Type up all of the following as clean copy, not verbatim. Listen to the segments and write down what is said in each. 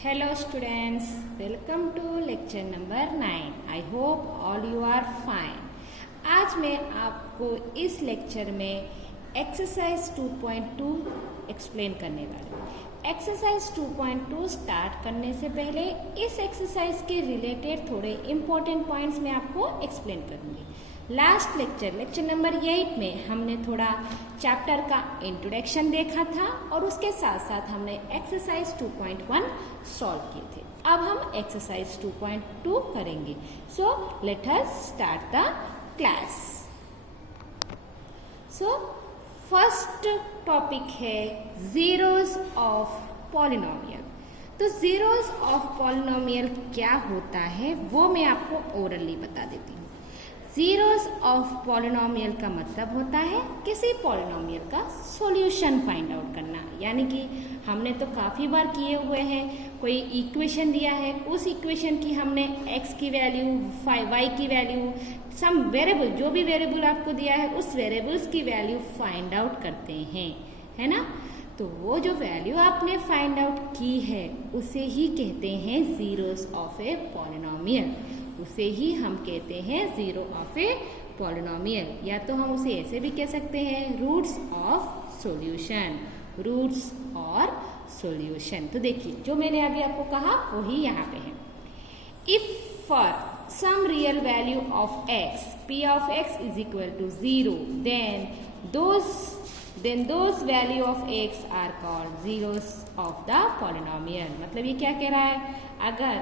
Hello students, welcome to lecture number 9. I hope all you are fine. आज मैं आपको इस लेक्चर में एक्सरसाइज 2.2 एक्सप्लेन करने वाली हूँ। एक्सरसाइज 2.2 स्टार्ट करने से पहले इस एक्सरसाइज के रिलेटेड थोड़े इम्पोर्टेंट पॉइंट्स मैं आपको एक्सप्लेन करूँगी। लास्ट लेक्चर नंबर 8 में हमने थोड़ा चैप्टर का इंट्रोडक्शन देखा था और उसके साथ साथ हमने एक्सरसाइज 2.1 सॉल्व किए थे। अब हम एक्सरसाइज 2.2 करेंगे। So let us start the class. So first topic है जीरोस ऑफ पॉलिनोमियल। तो जीरोस ऑफ पॉलिनोमियल क्या होता है वो मैं आपको ओरली बता देती हूँ। जीरोस ऑफ पॉलिनोमियल का मतलब होता है किसी पॉलिनोमियल का सॉल्यूशन फाइंड आउट करना। यानी कि हमने तो काफ़ी बार किए हुए हैं, कोई इक्वेशन दिया है, उस इक्वेशन की हमने x की वैल्यू, y की वैल्यू, सम वेरिएबल, जो भी वेरिएबल आपको दिया है उस वेरिएबल्स की वैल्यू फाइंड आउट करते हैं, है ना। तो वो जो वैल्यू आपने फाइंड आउट की है उसे ही कहते हैं जीरोस ऑफ ए पॉलिनोमियल। उसे ही हम कहते हैं जीरो ऑफ ए पॉलिनोमियल, या तो हम उसे ऐसे भी कह सकते हैं रूट्स ऑफ सॉल्यूशन, रूट्स और सॉल्यूशन। तो देखिए जो मैंने अभी आपको कहा वही यहाँ पे है। If for some real value of x, p of x is equal to 0, then those value of x are called zeros of the polynomial। मतलब ये क्या कह रहा है, अगर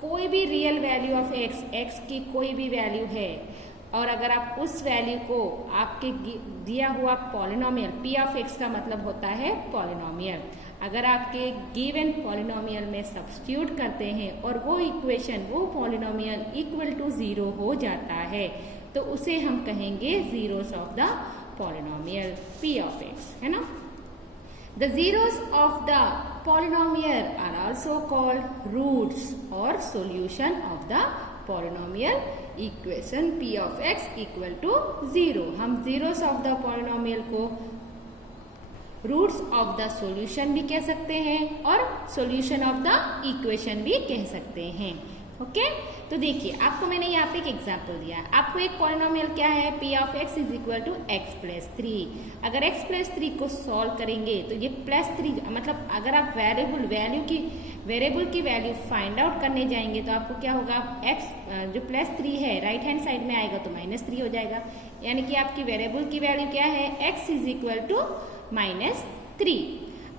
कोई भी रियल वैल्यू ऑफ x की कोई भी वैल्यू है और अगर आप उस वैल्यू को आपके दिया हुआ पॉलिनोमियल p ऑफ x का मतलब होता है पॉलिनोमियल, अगर आपके गिवन पॉलिनोमियल में सब्स्टिट्यूट करते हैं और वो इक्वेशन, वो पॉलिनोमियल इक्वल टू 0 हो जाता है तो उसे हम कहेंगे zeros of the polynomial p of x, है ना। The zeros of the polynomial are also called roots or solution of the polynomial equation p of x equal to 0। हम zeros of the polynomial को roots of the solution भी कह सकते हैं और solution of the equation भी कह सकते हैं। ओके तो देखिए आपको मैंने यहाँ पे एक एग्जाम्पल दिया है। आपको एक पॉलिनोमियल क्या है, p of x is equal to x plus 3। अगर x प्लस 3 को सॉल्व करेंगे तो ये प्लस 3, मतलब अगर आप वेरिएबल की वैल्यू फाइंड आउट करने जाएंगे तो आपको क्या होगा, x जो प्लस 3 है राइट हैंड साइड में आएगा तो माइनस 3 हो जाएगा। यानी कि आपकी वेरिएबल की वैल्यू क्या है, x is equal to minus 3।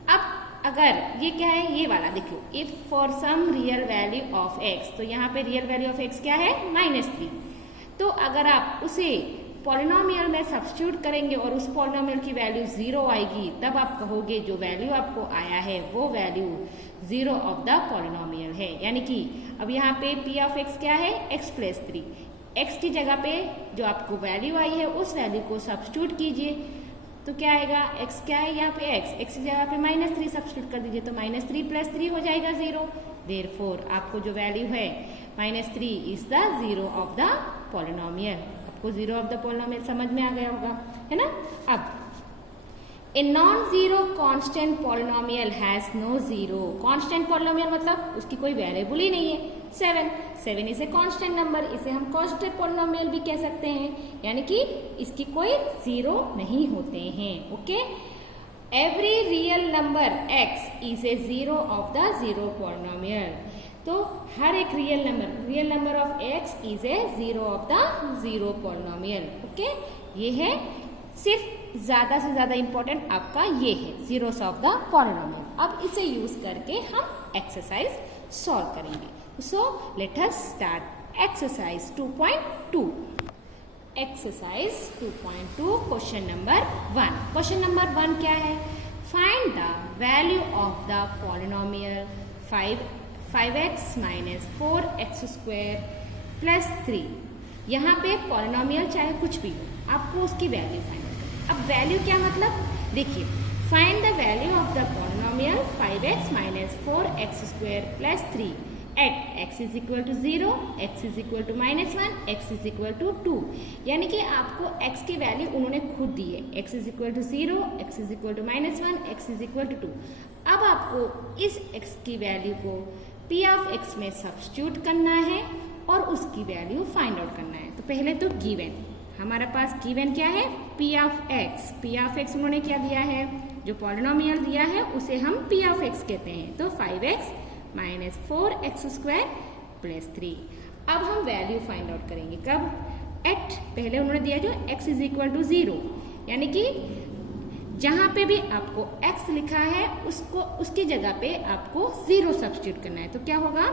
अब अगर ये क्या है, ये वाला देखो, if for some real value of x, तो यहाँ पे रियल वैल्यू ऑफ x क्या है, -3। तो अगर आप उसे पॉलिनोमियल में सब्स्टिट्यूट करेंगे और उस पॉलिनोमियल की वैल्यू 0 आएगी तब आप कहोगे जो वैल्यू आपको आया है वो value zero of the polynomial है। यानी कि अब यहाँ पे p ऑफ x क्या है, x प्लस 3। x की जगह पे जो आपको वैल्यू आई है उस वैल्यू को सब्स्टिट्यूट कीजिए तो क्या आएगा, x क्या है यहाँ पे, x की जगह पे -3 सब्स्टिट्यूट कर दीजिए तो -3 प्लस 3 हो जाएगा 0। देयरफॉर आपको जो वैल्यू है -3 is the zero of the polynomial. आपको जीरो ऑफ द पॉलिनोमियल समझ में आ गया होगा, है ना। अब a non zero constant polynomial has no zero. Constant polynomial मतलब उसकी कोई वेरिएबल ही नहीं है। 7 इज ए कांस्टेंट नंबर, इसे हम कांस्टेंट पॉलिनोमियल भी कह सकते हैं, यानी कि इसकी कोई जीरो नहीं होते हैं। Okay, every real number x is a zero of the zero polynomial. तो हर एक real number of x is a zero of the zero polynomial. Okay, ये है सिर्फ ज्यादा से ज्यादा इंपॉर्टेंट आपका ये है जीरोस ऑफ द पॉलिनोमियल। अब इसे यूज करके हम एक्सरसाइज सॉल्व करेंगे। So let us start exercise 2.2। Exercise 2.2 question number 1। Question number 1 क्या है, find the value of the polynomial 5x minus 4x² plus 3। यहाँ पे पॉलिनोमियल चाहे कुछ भी हो, आपको उसकी वैल्यू फाइंड करनी है। अब वैल्यू क्या मतलब, देखिए find the value of the polynomial 5x minus 4x² plus 3। At x is equal to 0, x is equal to -1, x is equal to 2। यानी कि आपको एक्स की वैल्यू उन्होंने खुद दी है, x is equal to 0, x is equal to -1, x is equal to 2। अब आपको इस एक्स की वैल्यू को पी ऑफ एक्स में सब्स्टिट्यूट करना है और उसकी वैल्यू फाइंड आउट करना है। तो पहले तो गिवन, हमारे पास गिवन क्या है, P of x. P of x उन्होंने क्या दिया है, जो पॉलिनोमियल दिया है उसे हम पी ऑफ एक्स कहते हैं। तो 5x माइनस 4x² प्लस 3। अब हम वैल्यू फाइंड आउट करेंगे कब, एट पहले उन्होंने दिया जो x इज इक्वल टू 0, यानी कि जहां पे भी आपको x लिखा है उसको उसकी जगह पे आपको 0 सब्स्टिट्यूट करना है। तो क्या होगा,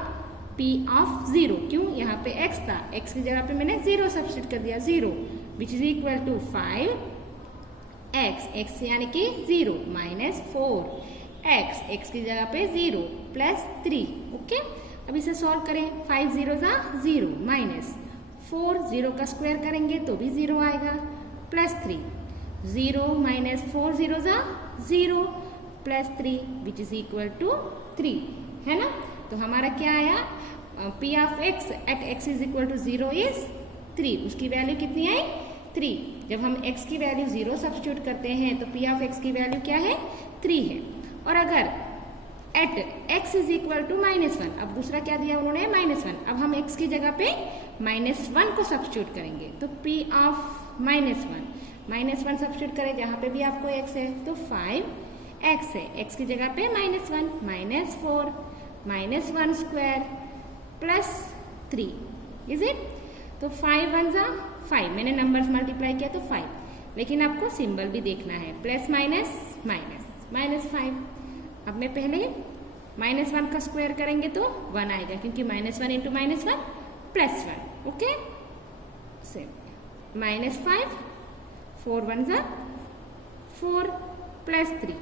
p ऑफ 0, क्यों, यहाँ पे x था, x की जगह पे मैंने 0 सब्स्टिट्यूट कर दिया, 0 which is equal to 5x, x यानी कि 0 माइनस 4x, x की जगह पे 0 प्लस 3। ओके, अब इसे सॉल्व करें, 5 0 ज़ा 0 माइनस 4, 0 का स्क्वायर करेंगे तो भी 0 आएगा, प्लस 3, 0 माइनस 4 0 ज़ा 0 plus 3 which is equal to 3, है ना। तो हमारा क्या आया, p of x at x is equal to 0 is 3। उसकी वैल्यू कितनी आई, 3। जब हम x की वैल्यू 0 सब्स्टिट्यूट करते हैं तो p ऑफ x की वैल्यू क्या है, 3 है। और अगर at x is equal to -1, अब दूसरा क्या दिया उन्होंने, -1, अब हम x की जगह पे -1 को सब्स्टिट्यूट करेंगे। तो p ऑफ -1 सब्स्टिट्यूट करें जहां पे भी आपको x है, तो 5x है, x की जगह पे -1 minus 4 -1 square plus 3, is it. तो 5 1 ज़ा 5, मैंने नंबर्स मल्टीप्लाई किया तो 5, लेकिन आपको सिंबल भी देखना है, प्लस माइनस माइनस -5। अब मैं पहले -1 का स्क्वायर करेंगे तो 1 आएगा, क्योंकि -1 इंटू -1 प्लस 1। ओके, से -5, 4 1 ज़ा 4 plus 3,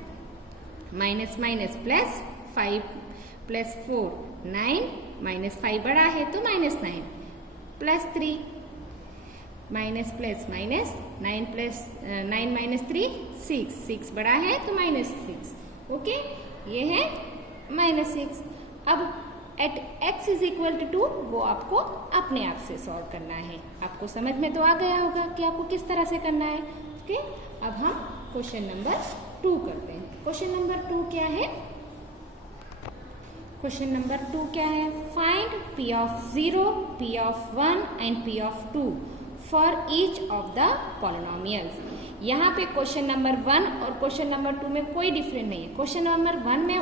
minus minus plus 5 plus 4 9, -5 बड़ा है तो -9 plus 3, minus plus minus 9 minus 3 6 बड़ा है तो -6। ओके, ये है -6। अब at x is equal to 2 वो आपको अपने आप से सॉल्व करना है। आपको समझ में तो आ गया होगा कि आपको किस तरह से करना है। ओके, अब हम क्वेश्चन नंबर 2 करते हैं। क्वेश्चन नंबर 2 क्या है, क्वेश्चन नंबर 2 क्या है, find p of 0, p of 1 and p of 2 for each of the polynomials. यहाँ पे क्वेश्चन नंबर 1 और क्वेश्चन नंबर 2 में कोई डिफरेंस नहीं है। क्वेश्चन नंबर 1 में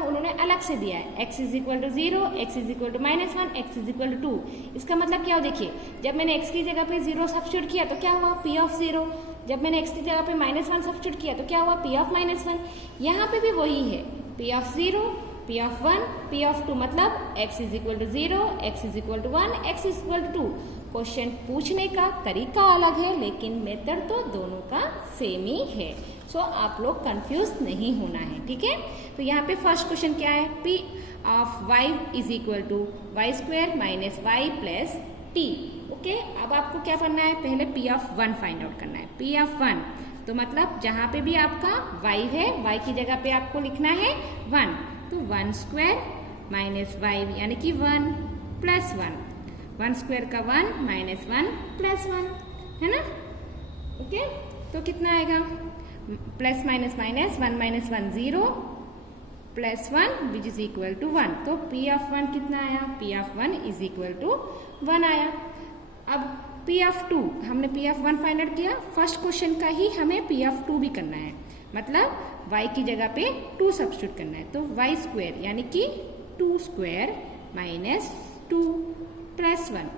उन्होंने अलग से दिया है, x is equal to 0, x is equal to -1, x is equal to 2। इसका मतलब क्या हो, देखिए जब मैंने x की जगह पे 0 सब्स्टिट्यूट किया तो क्या हुआ, p ऑफ 0। जब मैंने x की जगह पे -1 सब्स्टिट्यूट किया तो क्या हुआ, p ऑफ -1। यहाँ पे भी वही है, p of 0, p of 1, p of 2, मतलब x is equal to 0, x is equal to 1, x is equal to 2। Question पूछने का तरीका अलग है लेकिन मेथड तो दोनों का सेम ही है। सो आप लोग कंफ्यूज नहीं होना है, ठीक है। तो यहाँ पे फर्स्ट क्वेश्चन क्या है, p of y is equal to y² minus y plus t। Okay, अब आपको क्या करना है, पहले p ऑफ 1 फाइंड आउट करना है। p ऑफ 1 तो मतलब जहाँ पे भी आपका y है, y की जगह पे आपको लिखना है 1, तो 1² माइनस y यानी कि 1 प्लस 1 का 1 माइनस 1 प्लस 1, है ना। ओके, तो कितना आएगा, plus minus minus 1 minus 1 0 plus 1 which is equal to 1। तो p ऑफ 1 कितना आया, p of 1 is equal to 1 आया। अब p ऑफ 2, हमने p ऑफ 1 फाइंड आउट किया, फर्स्ट क्वेश्चन का ही हमें p ऑफ 2 भी करना है, मतलब y की जगह पे 2 सब्स्टिट्यूट करना है। तो y² यानी कि 2² माइनस 2 प्लस 1,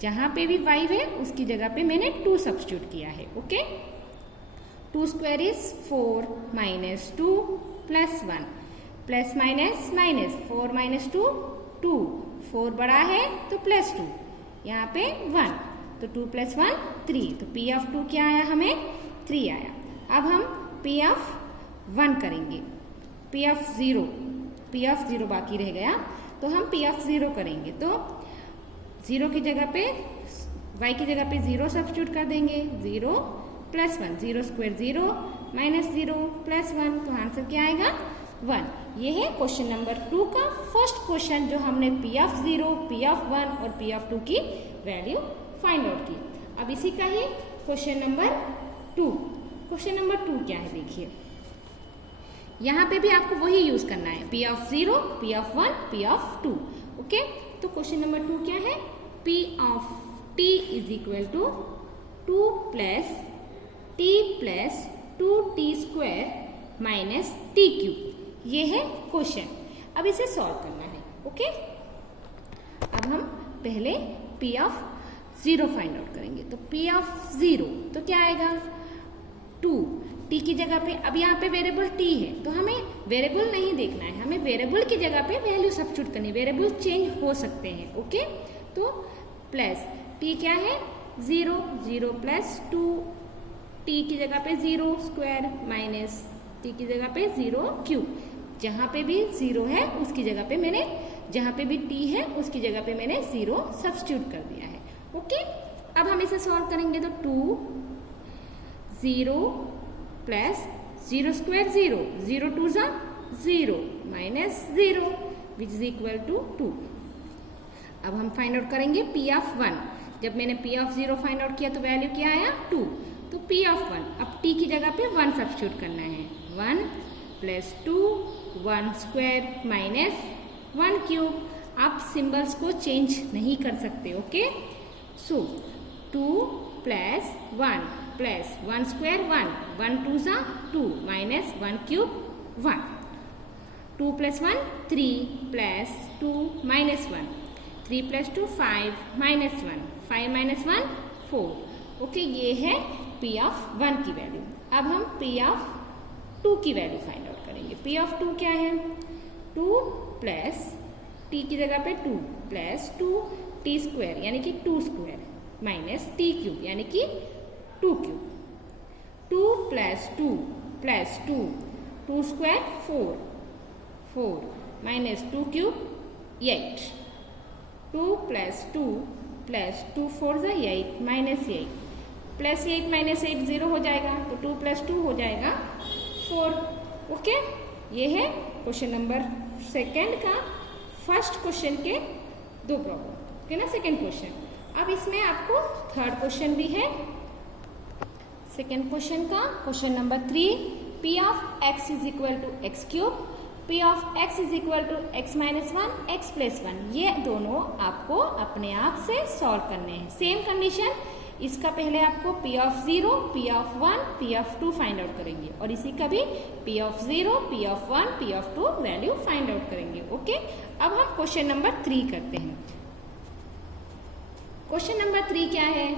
जहां पे भी y है उसकी जगह पे मैंने 2 सब्स्टिट्यूट किया है। Okay, 2² is 4 minus 2 plus 1 plus minus minus 4 minus 2 2, 4 बड़ा है तो प्लस 2, यहाँ पे 1, तो 2 प्लस 1 3, तो p ऑफ 2 क्या आया हमें, 3 आया। अब हम p ऑफ 1 करेंगे, p ऑफ 0 बाकी रह गया, तो हम p ऑफ 0 करेंगे। तो 0 की जगह पे y की जगह पे 0 सब्स्टिट्यूट कर देंगे, 0 प्लस 1, 0² 0 माइनस 0 प्लस 1, तो आंसर क्या आएगा 1। ये है क्वेश्चन नंबर 2 का फर्स्ट क्वेश्चन, जो हमने P ऑफ 0, P ऑफ 1 और P ऑफ 2 की वैल्यू फाइंड आउट की। अब इसी का ही क्वेश्चन नंबर 2। क्वेश्चन नंबर 2 क्या है देखिए, यहाँ पे भी आपको वही यूज करना है, P of 0, P of 1, P of 2। Okay, तो क्वेश्चन नंबर 2 क्या है, P of t is equal to 2 plus t plus 2t square minus t cube. ये है क्वेश्चन। अब इसे सॉल्व करना है। ओके, अब हम पहले P ऑफ 0 फाइंड आउट करेंगे। तो P ऑफ 0 तो क्या आएगा, 2 t की जगह पे, अब यहाँ पे वेरिएबल t है तो हमें वेरिएबल नहीं देखना है, हमें वेरिएबल की जगह पे वैल्यू सब्स्टिट्यूट करनी है। वेरिएबल चेंज हो सकते हैं। ओके, तो प्लस t क्या है 0, 0 प्लस 2 t की जगह पे 0 स्क्वायर माइनस t की जगह पे 0 क्यूब। जहाँ पे भी 0 है उसकी जगह पे मैंने, जहाँ पे भी t है उसकी जगह पे मैंने 0 सब्स्टिट्यूट कर दिया है। ओके, अब हम इसे सॉल्व करेंगे तो 2 0 प्लस 0 स्क्वायर 0, 0 2 जा 0 minus 0 which is equal to 2। अब हम फाइंड आउट करेंगे P ऑफ 1। जब मैंने P ऑफ 0 फाइंड आउट किया तो वैल्यू क्या आया 2, तो P ऑफ 1, अब t की जगह पे 1 सब्स्टिट्यूट करना है। 1 प्लस 2 1 स्क्वायर माइनस 1 क्यूब। आप सिंबल्स को चेंज नहीं कर सकते। ओके, सो 2 प्लस 1 प्लस 1 स्क्वायर 1, 1 2 जा 2 minus 1 cube 1, 2 plus 1 3 plus 2 minus 1, 3 plus 2 5 minus 1, 5 minus 1 4। Okay, ये है P ऑफ 1 की वैल्यू। अब हम P ऑफ 2 की वैल्यू फाइंड आउट करेंगे। P ऑफ 2 क्या है, 2 प्लस t की जगह पे 2 प्लस 2 t स्क्वायर यानी कि 2 स्क्वायर माइनस t क्यूब यानी कि 2 cube. 2 plus 2 plus 2, 2 square 4, 4 minus 2 cube 8, 2 plus 2 plus 2 4 जा 8 माइनस 8, प्लस 8 माइनस 8 0 हो जाएगा, तो 2 प्लस 2 हो जाएगा 4। ओके, ये है क्वेश्चन नंबर 2 का फर्स्ट क्वेश्चन के 2 प्रॉब्लम। ओके ना, सेकेंड क्वेश्चन। अब इसमें आपको थर्ड क्वेश्चन भी है सेकेंड क्वेश्चन का, question number 3। P of x is equal to x cube, P of x is equal to x minus 1, x plus 1। ये दोनों आपको अपने आप से सॉल्व करने हैं। सेम कंडीशन, इसका पहले आपको P of 0, P of 1, P of 2 find out करेंगे और इसी का भी P of 0, P of 1, P of 2 value find out करेंगे। ओके, अब हम क्वेश्चन नंबर 3 करते हैं। क्वेश्चन नंबर 3 क्या है,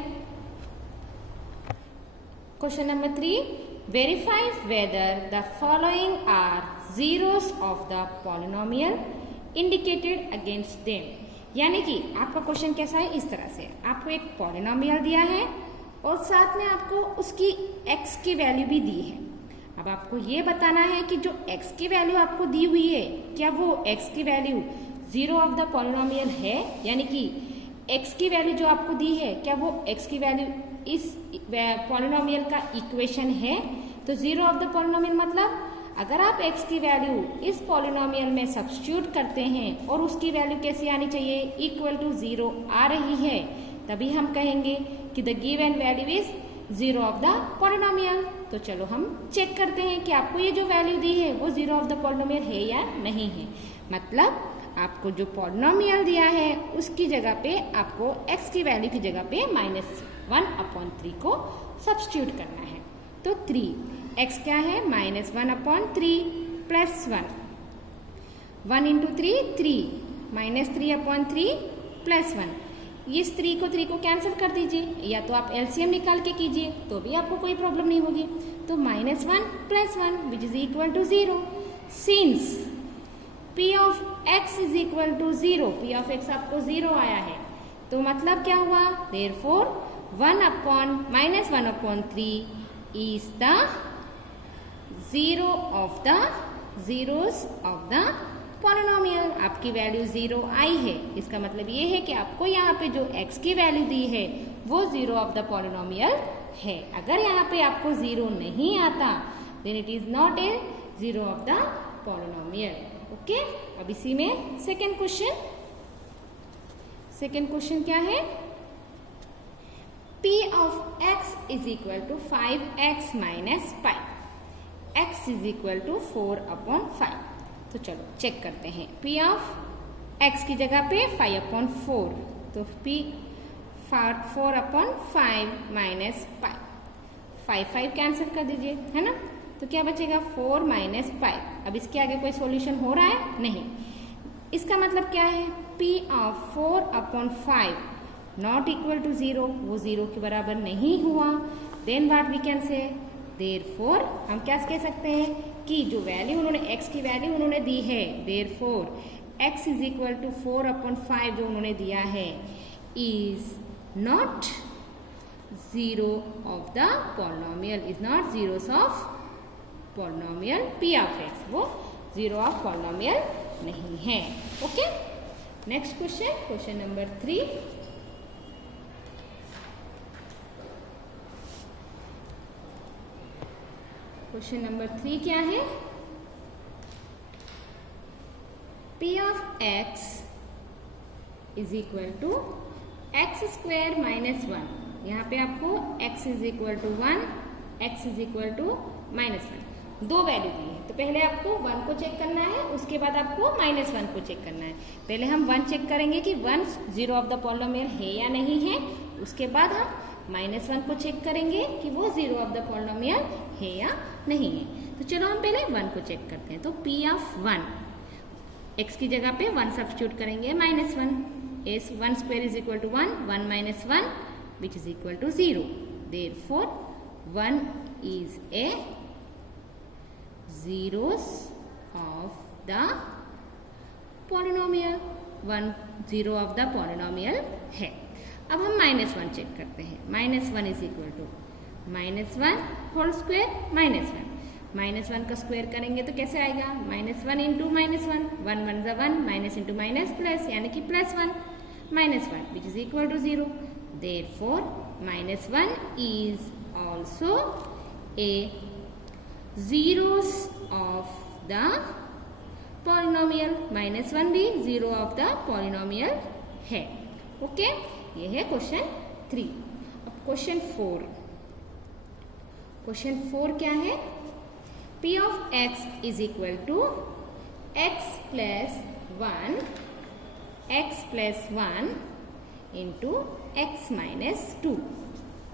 question number 3, verify whether the following are zeros of the polynomial indicated against them। यानी कि आपका क्वेश्चन कैसा है, इस तरह से आपको एक पॉलिनोमियल दिया है और साथ में आपको उसकी x की वैल्यू भी दी है। अब आपको ये बताना है कि जो x की वैल्यू आपको दी हुई है, क्या वो x की value zero of the polynomial है, यानी कि x की वैल्यू जो आपको दी है, क्या वो x की वैल्यू इस पॉलिनोमियल का इक्वेशन है। तो जीरो ऑफ द पॉलिनोमियल मतलब अगर आप x की वैल्यू इस पॉलिनोमियल में सब्स्टिट्यूट करते हैं और उसकी वैल्यू कैसी आनी चाहिए, इक्वल टू 0 आ रही है, तभी हम कहेंगे कि the given value is zero of the polynomial. तो चलो हम चेक करते हैं कि आपको ये जो वैल्यू दी है वो जीरो ऑफ द पॉलिनोमियल है या नहीं है। मतलब आपको जो पॉलिनोमियल दिया है उसकी जगह पे आपको x की वैल्यू की जगह पे -1/3 को सब्स्टिट्यूट करना है। तो 3 x क्या है, -1/3 प्लस 1, 1 इंटू 3 3, -3/3 प्लस 1। इस 3 को कैंसिल कर दीजिए, या तो आप एलसीएम निकाल के कीजिए तो भी आपको कोई प्रॉब्लम नहीं होगी। तो -1 plus 1 which is equal to 0। Since P of x is equal to 0, P of x आपको 0 आया है, तो मतलब क्या हुआ, therefore 1/-1/3 is the zero of the zeros of the polynomial. आपकी वैल्यू 0 आई है, इसका मतलब ये है कि आपको यहाँ पे जो x की वैल्यू दी है वो जीरो ऑफ द पॉलिनोमियल है। अगर यहाँ पे आपको 0 नहीं आता then it is not a zero of the polynomial. Okay, अब इसी में सेकेंड क्वेश्चन क्या है? P of x is equal to 5x minus 5, x is equal to 4/5। तो चलो चेक करते हैं। P of x की जगह पे 5/4, तो P 4/5 माइनस 5 कैंसिल कर दीजिए, है ना। तो क्या बचेगा? 4 माइनस 5। अब इसके आगे कोई सॉल्यूशन हो रहा है? नहीं। इसका मतलब क्या है? P of 4/5 not equal to 0, वो 0 के बराबर नहीं हुआ। Then what we can say? Therefore हम क्या कह सकते हैं कि जो वैल्यू उन्होंने x की वैल्यू उन्होंने दी है, therefore x is equal to 4/5 जो उन्होंने दिया है is not 0 of the polynomial, is not zeros of polynomial P of x, वो 0 ऑफ पॉलिनोमियल नहीं है। Okay, next question number 3। Question number 3 क्या है? P of x is equal to x² minus 1। यहाँ पे आपको x is equal to 1, x is equal to -1 दो value दी है। तो पहले आपको 1 को चेक करना है, उसके बाद आपको -1 को चेक करना है। पहले हम 1 चेक करेंगे कि 1 0 ऑफ द पॉलिनोमियल है या नहीं है, उसके बाद हम -1 को चेक करेंगे कि वो 0 ऑफ द पॉलिनोमियल है या नहीं है। तो चलो हम पहले 1 को चेक करते हैं। तो P ऑफ 1, x की जगह पे 1 सब्स्टिट्यूट करेंगे, -1, is 1² is equal to 1, 1 minus 1 which is equal to 0। Therefore 1 is a zeros of the polynomial, 1 0 of the polynomial है। अब हम -1 चेक करते हैं। -1 is equal to -1 whole square -1, -1 का स्क्वायर करेंगे तो कैसे आएगा? -1 इंटू -1, 1 1 ज़ा 1, माइनस इंटू माइनस प्लस, यानी कि +1, -1 which is equal to 0। Therefore -1 is also a zeros of the polynomial, -1 भी 0 of the polynomial है। ओके, ये है क्वेश्चन 3। अब क्वेश्चन 4 क्या है? P of x is equal to x plus 1 into x minus 2।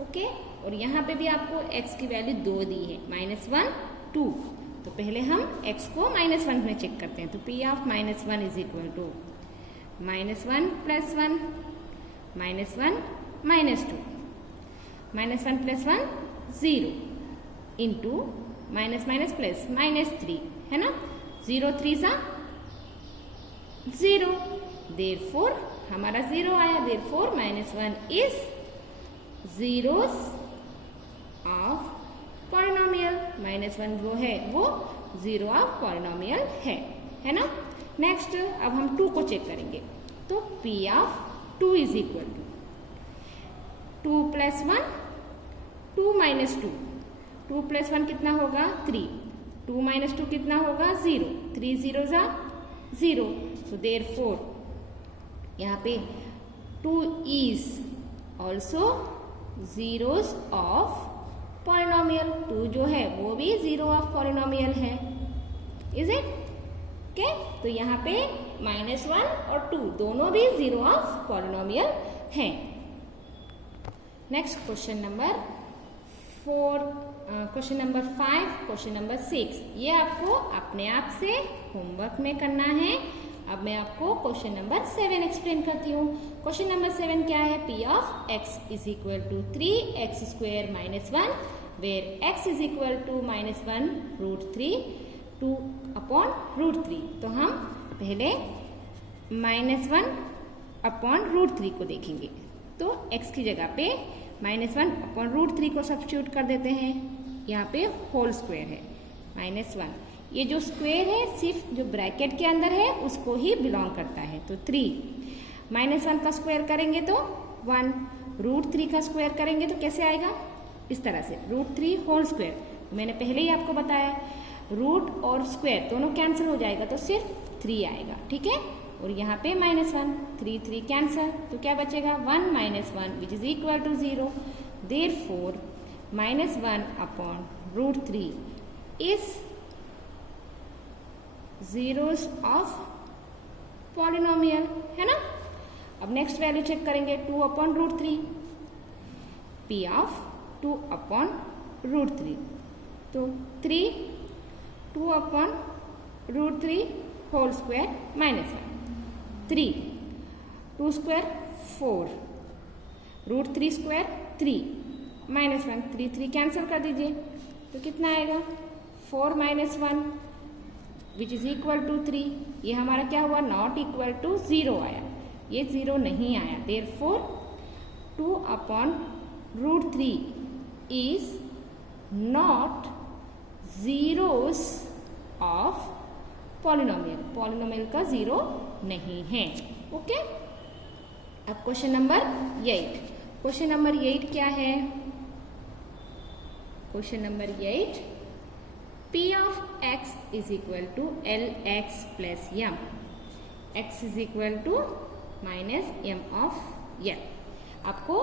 Okay, और यहाँ पे भी आपको x की वैल्यू 2 दी है, -1 2। तो पहले हम x को -1 में चेक करते हैं। तो P of -1 is equal to -1 plus 1, -1 minus 2, -1 plus 1 0 into minus plus -3, है ना। 0 3 सा 0, देयरफॉर हमारा 0 आया। Therefore -1 is zeros of polynomial, -1 जो है वो 0 ऑफ पॉलिनोमियल है ना। नेक्स्ट अब हम 2 को चेक करेंगे। तो P of 2 is equal to 2 plus 1, 2 minus 2, 2 plus 1 कितना होगा? 3, 2 माइनस 2 कितना होगा? 0, 3 0 ज़ा 0। तो देयरफॉर यहाँ पे 2 is also zeros of polynomial, 2 जो है वो भी 0 ऑफ पॉलिनोमियल है, इज इट? ओके, तो यहाँ पे -1 और 2 दोनों भी 0 ऑफ पॉलिनोमियल हैं। Next question number 5, question number 6, ये आपको अपने आप से होमवर्क में करना है। अब मैं आपको क्वेश्चन नंबर 7 एक्सप्लेन करती हूँ। क्वेश्चन नंबर 7 क्या है? P of x is equal to 3x² minus 1 where x is equal to -1 √3 2/√3। तो हम पहले -1 √3 को देखेंगे। तो x की जगह पे -1 √3 को सब्स्टिट्यूट कर देते हैं। यहाँ पे होल स्क्वायर है, -1, ये जो स्क्वायर है सिर्फ जो ब्रैकेट के अंदर है उसको ही बिलोंग करता है। तो 3 -1 का स्क्वायर करेंगे तो 1, √3 का स्क्वायर करेंगे तो कैसे आएगा? इस तरह से √3 होल स्क्वायर। मैंने पहले ही आपको बताया रूट और स्क्वायर दोनों कैंसिल हो जाएगा तो सिर्फ 3 आएगा, ठीक है। और यहाँ पे -1, 3 3 कैंसिल, तो क्या बचेगा 1 - 1 which is equal to 0। Therefore -1 upon √3 is zeros of polynomial, है ना। अब नेक्स्ट वैल्यू चेक करेंगे 2 अपॉन √3, P ऑफ 2 अपॉन √3, तो 2 upon √3 whole square -1, 3 2 square 4, √3 square 3 -1, 3 3 cancel कर दीजिए, तो कितना आएगा 4 - 1 विच इज इक्वल टू 3। ये हमारा क्या हुआ, नॉट इक्वल टू 0 आया, ये 0 नहीं आया। Therefore 2 upon √3 is not zeros of polynomial, polynomial का 0 नहीं है, ओके। अब क्वेश्चन नंबर 8, क्वेश्चन नंबर 8 क्या है, question number 8, P of x is equal to LX plus M, x is equal to minus M of L। आपको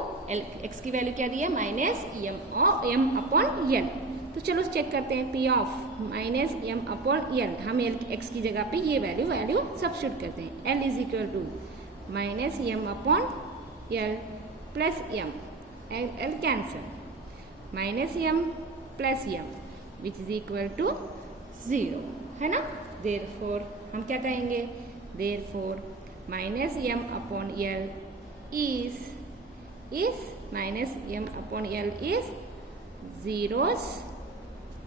x की value क्या दी है, -M अपॉन L। तो चलो चेक करते हैं, P of -M upon L, हम x की जगह पे ये वैल्यू सब्स्टिट्यूट करते हैं। L is equal to -M upon L plus M, L cancel, -M plus M which is equal to 0, है ना। देयरफॉर हम क्या कहेंगे, therefore -M upon L is -M upon L is zeros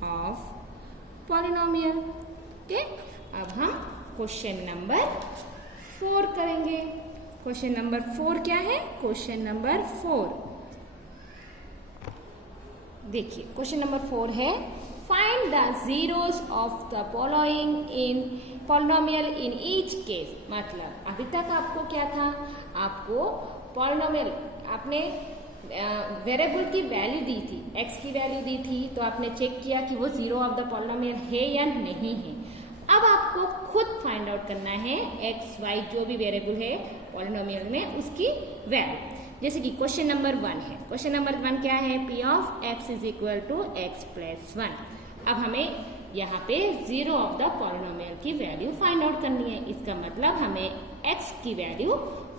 of polynomial, okay. अब हम question number 4 करेंगे। Question number 4 क्या है, क्वेश्चन नंबर 4 देखिए, क्वेश्चन नंबर 4 है find the zeros of the following in polynomial in each case. मतलब अभी तक आपको क्या था, आपको पॉलिनोमियल, आपने वेरिएबल की वैल्यू दी थी, x की वैल्यू दी थी, तो आपने चेक किया कि वो जीरो ऑफ द पॉलिनोमियल है या नहीं है। अब आपको खुद फाइंड आउट करना है x y जो भी वेरिएबल है पॉलिनोमियल में उसकी वैल्यू। जैसे कि क्वेश्चन नंबर 1 है, क्वेश्चन नंबर 1 क्या है, P of x is equal to x plus 1। अब हमें यहाँ पे जीरो ऑफ द पॉलिनोमियल की वैल्यू फाइंड आउट करनी है, इसका मतलब हमें x की वैल्यू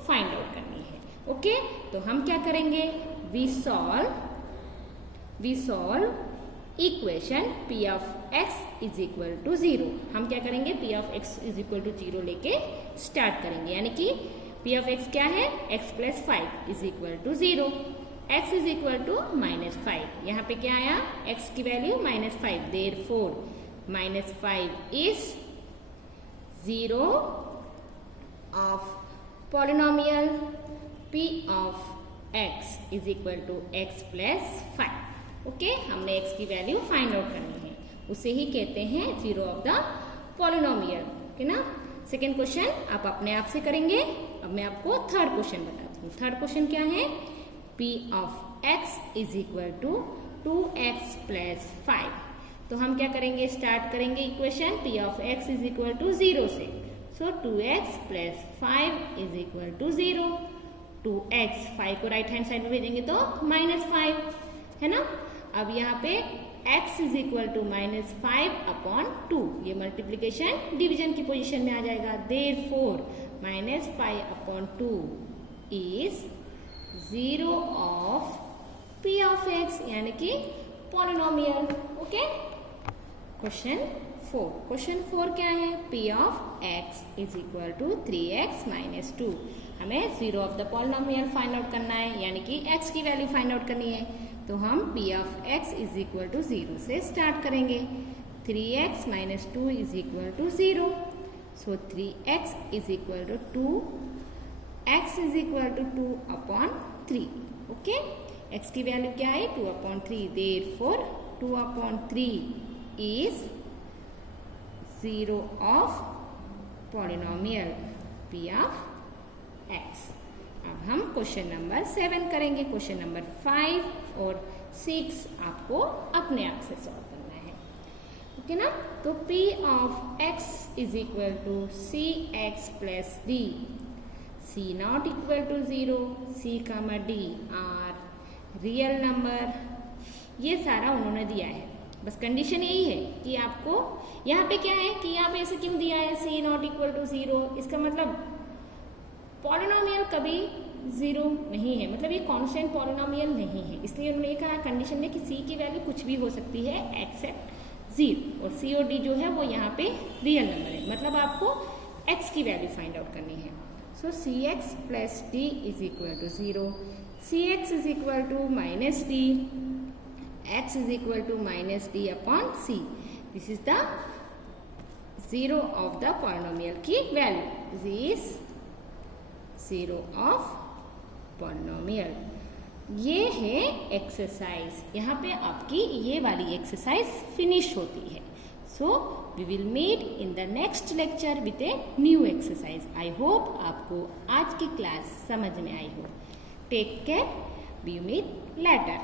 फाइंड आउट करनी है, ओके। तो हम क्या करेंगे, we solve equation P of x is equal to 0। हम क्या करेंगे, P of x is equal to 0 लेके स्टार्ट करेंगे, यानी कि P ऑफ x क्या है, x plus 5 is equal to 0, x is equal to -5। यहाँ पे क्या आया, x की value -5, therefore -5 is zero of polynomial P of x is equal to x plus 5, okay. हमने x की वैल्यू फाइंड आउट करनी है, उसे ही कहते हैं zero of the polynomial, okay ना। सेकेंड क्वेश्चन आप अपने आप से करेंगे। अब मैं आपको थर्ड क्वेश्चन बताती हूँ। थर्ड क्वेश्चन क्या है, P of x is equal to 2x plus 5। तो हम क्या करेंगे, स्टार्ट करेंगे equation P of x is equal to 0 से। So 2x plus 5 is equal to 0। 2x 5 को राइट हैंड साइड में भेजेंगे तो -5, है ना। अब यहाँ पे x is equal to -5 upon 2, ये मल्टीप्लीकेशन डिवीजन की पोजीशन में आ जाएगा। Therefore -5 upon 2 is zero of P of x, यानी कि पॉलिनोमियल, ओके। क्वेश्चन 4 क्या है, P of x is equal to 3x minus 2। हमें zero of the polynomial find out करना है, यानी कि x की वैल्यू फाइंड आउट करनी है। तो हम P of x is equal to 0 से स्टार्ट करेंगे। 3x minus 2 is equal to 0। So 3x is equal to 2, x is equal to 2 upon 3, okay. x की वैल्यू क्या है, 2 upon 3, therefore 2 upon 3 is zero of polynomial P of x। अब हम question number 7 करेंगे। Question number 5 और 6 आपको अपने आप से सॉल्व करना है, ठीक है ना। तो P of x is equal to c x plus d, c not equal to 0, c comma d are real number. ये सारा उन्होंने दिया है, बस कंडीशन यही है कि आपको यहाँ पे क्या है कि यहाँ पे ऐसे क्यों दिया है सी नॉट इक्वल टू 0, इसका मतलब पॉलिनोमियल कभी 0 नहीं है, मतलब ये कांस्टेंट पॉलिनोमियल नहीं है, इसलिए उन्होंने ये कहा कंडीशन में कि सी की वैल्यू कुछ भी हो सकती है एक्सेप्ट 0, और सी और डी जो है वो यहाँ पे रियल नंबर है, मतलब आपको एक्स की वैल्यू फाइंड आउट करनी है। So C x plus D is equal to 0, C X is equal to minus D, x is equal to minus d upon c. This is the 0 of the polynomial की value. This is 0 of polynomial. ये है exercise, यहाँ पे आपकी ये वाली exercise finish होती है। So we will meet in the next lecture with a new exercise. I hope आपको आज की क्लास समझ में आई हो। Take care. We meet later.